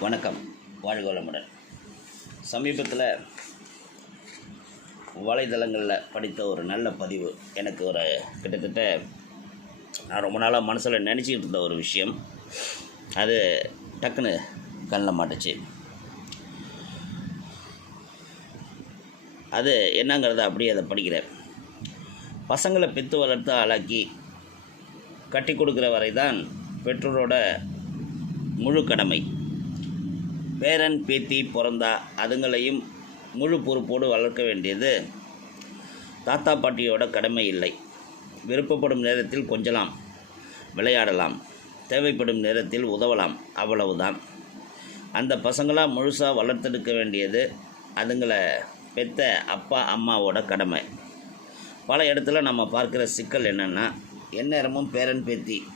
வணக்கம். வாழ்க வளமுடன். சமீபத்தில் வலைதளங்களில் படித்த ஒரு நல்ல பதிவு. எனக்கு ஒரு கிட்டத்தட்ட நான் ரொம்ப நாளாக மனசில் நினச்சிக்கிட்டு இருந்த ஒரு விஷயம். அது டக்குன்னு கண்ணில் மாட்டுச்சு. அது என்னங்கிறத அப்படியே அதை படிக்கிறேன். பசங்களை பித்து வளர்த்து ஆளாக்கி கட்டி கொடுக்குற வரை தான் பெற்றோரோட முழு கடமை. பேரன் பேத்தி பிறந்தா அதுங்களையும் முழு பொறுப்போடு வளர்க்க வேண்டியது. தாத்தா பாட்டியோட கடமை இல்லை. விருப்பப்படும் நேரத்தில் கொஞ்சலாம் விளையாடலாம். தேவைப்படும் நேரத்தில் உதவலாம் அவ்வளவுதான். அந்த பசங்களாக முழுசாக வளர்த்தெடுக்க வேண்டியது அதுங்களை பெத்த அப்பா அம்மாவோட கடமை. பல இடத்துல நம்ம பார்க்குற சிக்கல் என்னென்னா எந்நேரமும் பேரன் பேத்தி.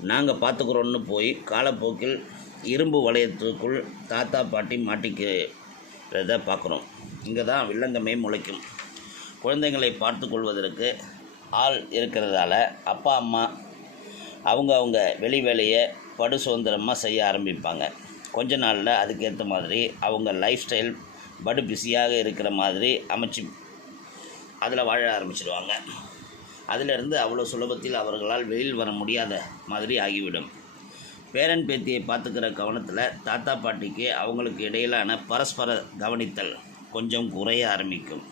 நாங்கள் பார்த்துக்குறோன்னு போய் காலப்போக்கில் இரும்பு வளையத்துக்குள் தாத்தா பாட்டி மாட்டிக்கிறத பார்க்குறோம். இங்கே தான் வில்லங்கமே முளைக்கும். குழந்தைங்களை பார்த்து கொள்வதற்கு ஆள் இருக்கிறதால அப்பா அம்மா அவங்க அவங்க வெளி வேலையை படு சுதந்திரமாக செய்ய ஆரம்பிப்பாங்க. கொஞ்ச நாளில் அதுக்கேற்ற மாதிரி அவங்க லைஃப் ஸ்டைல் படு பிஸியாக இருக்கிற மாதிரி அமைச்சு அதில் வாழ ஆரம்பிச்சிடுவாங்க அதிலிருந்து அவ்வளோ சுலபத்தில் அவர்களால் வெளியில் வர முடியாத மாதிரி ஆகிவிடும். பேரன் பேத்தியை பார்த்துக்கிற கவனத்தில் தாத்தா பாட்டிக்கு அவங்களுக்கு இடையிலான பரஸ்பர கவனித்தல் கொஞ்சம் குறைய ஆரம்பிக்கும்.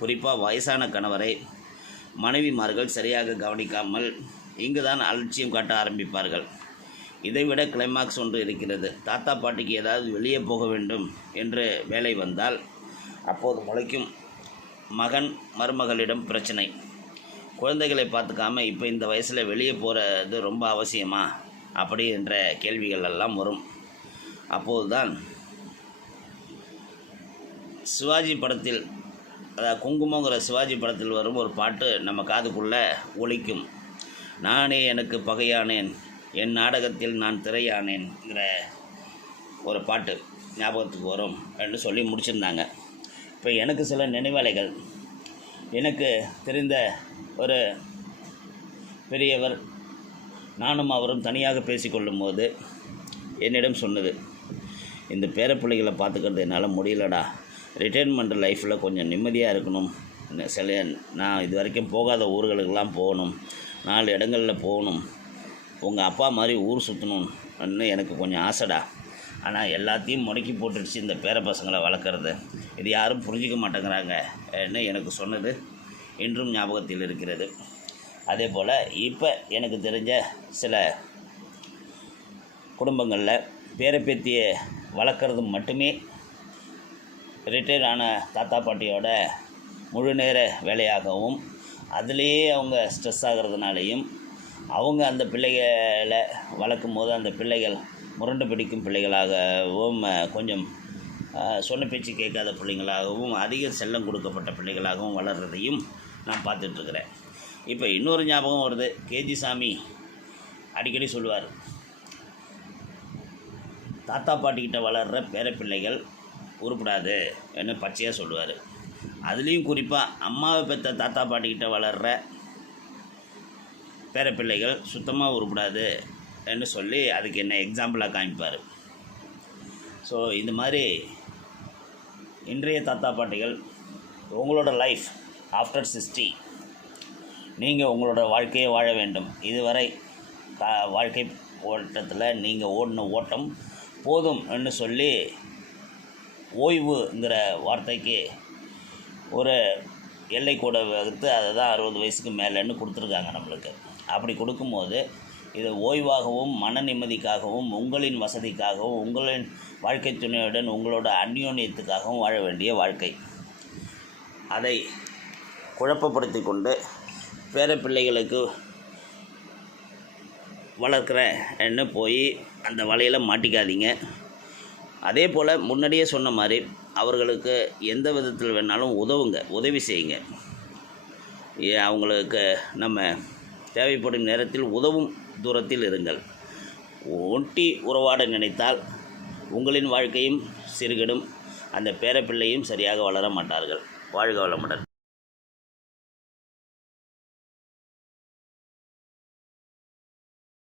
குறிப்பாக வயசான கணவரை மனைவிமார்கள் சரியாக கவனிக்காமல் இங்கு தான் அலட்சியம் காட்ட ஆரம்பிப்பார்கள். இதைவிட கிளைமாக்ஸ் ஒன்று இருக்கிறது. தாத்தா பாட்டிக்கு ஏதாவது வெளியே போக வேண்டும் என்று வேலை வந்தால் அப்போது முளைக்கும் மகன் மருமகளிடம் பிரச்சனை. குழந்தைகளை பார்த்துக்காம இப்போ இந்த வயசில் வெளியே போகிறது ரொம்ப அவசியமா? அப்படி என்ற கேள்விகள் எல்லாம் வரும். அப்போதுதான் சிவாஜி படத்தில் அதாவது குங்குமங்கிற சிவாஜி படத்தில் வரும் ஒரு பாட்டு நம்ம காதுக்குள்ளே ஒழிக்கும் நானே எனக்கு பகையானேன் என் நாடகத்தில் நான் திரையானேன்ங்கிற ஒரு பாட்டு ஞாபகத்துக்கு வரும் என்று சொல்லி முடிச்சிருந்தாங்க. இப்போ எனக்கு சில நினைவலைகள் எனக்கு தெரிந்த ஒரு பெரியவர் நானும் அவரும் தனியாக பேசிக்கொள்ளும் போது என்னிடம் சொன்னது இந்த பேரப்பிள்ளைகளை பார்த்துக்கிறது என்னால் முடியலடா. ரிட்டைர்மெண்ட் லைஃப்பில் கொஞ்சம் நிம்மதியாக இருக்கணும். சில நான் இது வரைக்கும் போகாத ஊர்களுக்கெல்லாம் போகணும். நாலு இடங்களில் போகணும். உங்கள் அப்பா மாதிரி ஊர் சுற்றணும்னு எனக்கு கொஞ்சம் ஆசைடா. ஆனால் எல்லாத்தையும் முடக்கி போட்டுடுச்சு இந்த பேர பசங்களை வளர்க்குறது. இது யாரும் புரிஞ்சிக்க மாட்டேங்கிறாங்கன்னு எனக்கு சொன்னது இன்றும் ஞாபகத்தில் இருக்கிறது. அதே போல் இப்போ எனக்கு தெரிஞ்ச சில குடும்பங்களில் பேரப்பேத்தியை வளர்க்குறது மட்டுமே ரிட்டையர் ஆன தாத்தா பாட்டியோட முழு நேர வேலையாகவும் அதுலேயே அவங்க ஸ்ட்ரெஸ் ஆகிறதுனாலையும் அவங்க அந்த பிள்ளைகளை வளர்க்கும் போது அந்த பிள்ளைகள் முரண்டு பிடிக்கும் பிள்ளைகளாகவும் கொஞ்சம் சொன்ன பேச்சு கேட்காத பிள்ளைங்களாகவும் அதிக செல்லம் கொடுக்கப்பட்ட பிள்ளைகளாகவும் வளர்கிறதையும் நான் பார்த்துட்ருக்குறேன் இப்போ இன்னொரு ஞாபகம் வருது. கேஜி சாமி அடிக்கடி சொல்லுவார். தாத்தா பாட்டிக்கிட்ட வளர்கிற பேரப்பிள்ளைகள் உருப்படாது என்று பச்சையாக சொல்லுவார். அதுலேயும் குறிப்பாக அம்மாவை பெற்ற தாத்தா பாட்டிக்கிட்ட வளர்கிற பேரப்பிள்ளைகள் சுத்தமாக உருப்படாது என்று சொல்லி அதுக்கு என்ன எக்ஸாம்பிளாக காமிப்பார். ஸோ இந்த மாதிரி இன்றைய தாத்தா பாட்டிகள் உங்களோட லைஃப் ஆஃப்டர் சிக்ஸ்டி நீங்கள் உங்களோட வாழ்க்கையை வாழ வேண்டும். இதுவரை கா வாழ்க்கை ஓட்டத்தில் நீங்கள் ஓடின ஓட்டம் போதும் என்று சொல்லி ஓய்வுங்கிற வார்த்தைக்கு ஒரு எல்லை கூட வகுத்து அதை தான் அறுபது வயசுக்கு மேலேன்னு கொடுத்துருக்காங்க நம்மளுக்கு. அப்படி கொடுக்கும்போது இது ஓய்வாகவும் மன நிம்மதிக்காகவும் உங்களின் வசதிக்காகவும் உங்களின் வாழ்க்கை துணையுடன் உங்களோட அந்யோன்யத்துக்காகவும் வாழ வேண்டிய வாழ்க்கை. அதை குழப்பப்படுத்தி கொண்டு பேரப்பிள்ளைகளுக்கு வளர்க்குறேன்னு போய் அந்த வலையில் மாட்டிக்காதீங்க. அதே போல் முன்னாடியே சொன்ன மாதிரி அவர்களுக்கு எந்த விதத்தில் வேணாலும் உதவுங்க உதவி செய்யுங்க. அவங்களுக்கு நம்ம தேவைப்படும் நேரத்தில் உதவும் தூரத்தில் இருங்கள். ஒட்டி உறவாட நினைத்தால் உங்களின் வாழ்க்கையும் சிறுகிடும் அந்த பேரப்பிள்ளையும் சரியாக வளர மாட்டார்கள். வாழ்க வளமுடன்.